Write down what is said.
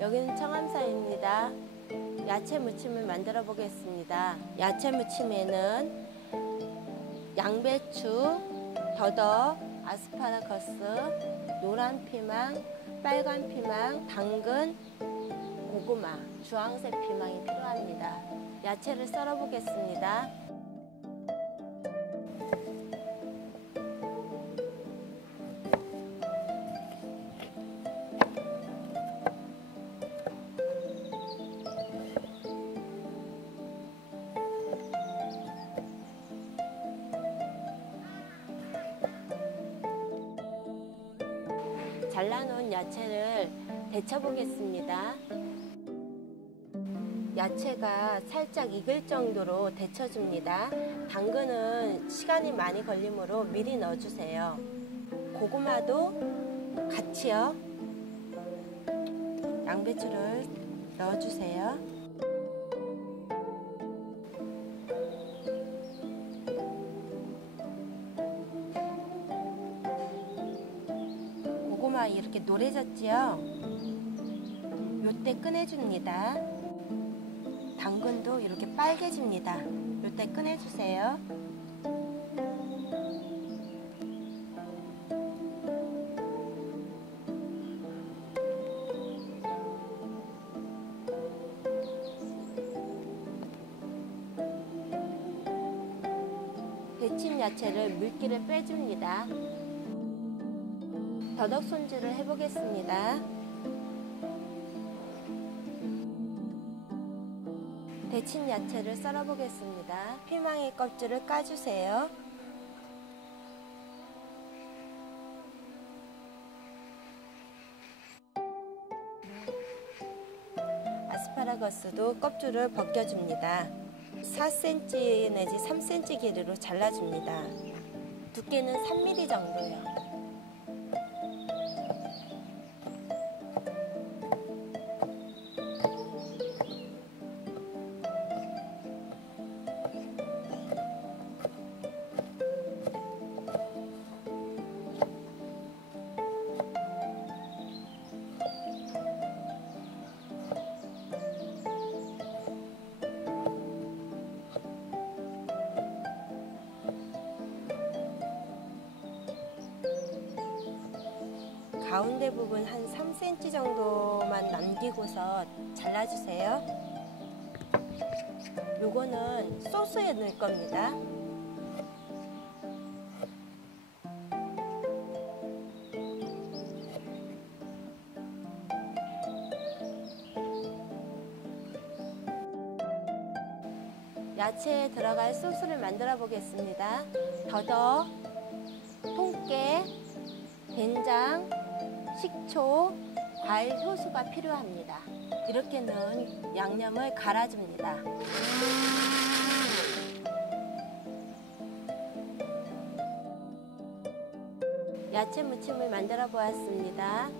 여기는 청암사입니다. 야채 무침을 만들어 보겠습니다. 야채 무침에는 양배추, 더덕, 아스파라거스, 노란 피망, 빨간 피망, 당근, 고구마, 주황색 피망이 필요합니다. 야채를 썰어 보겠습니다. 잘라놓은 야채를 데쳐보겠습니다. 야채가 살짝 익을 정도로 데쳐줍니다. 당근은 시간이 많이 걸리므로 미리 넣어주세요. 고구마도 같이요. 양배추를 넣어주세요. 고구마 이렇게 노래졌지요? 요때 꺼내줍니다. 당근도 이렇게 빨개집니다. 요때 꺼내주세요. 데친 야채를 물기를 빼줍니다. 더덕 손질을 해보겠습니다. 데친 야채를 썰어보겠습니다. 피망의 껍질을 까주세요. 아스파라거스도 껍질을 벗겨줍니다. 4cm 내지 3cm 길이로 잘라줍니다. 두께는 3mm 정도요. 가운데 부분 한 3cm 정도만 남기고서 잘라주세요. 요거는 소스에 넣을 겁니다. 야채에 들어갈 소스를 만들어 보겠습니다. 더덕, 통깨, 된장, 식초, 과일 효소가 필요합니다. 이렇게 넣은 양념을 갈아줍니다. 야채 무침을 만들어 보았습니다.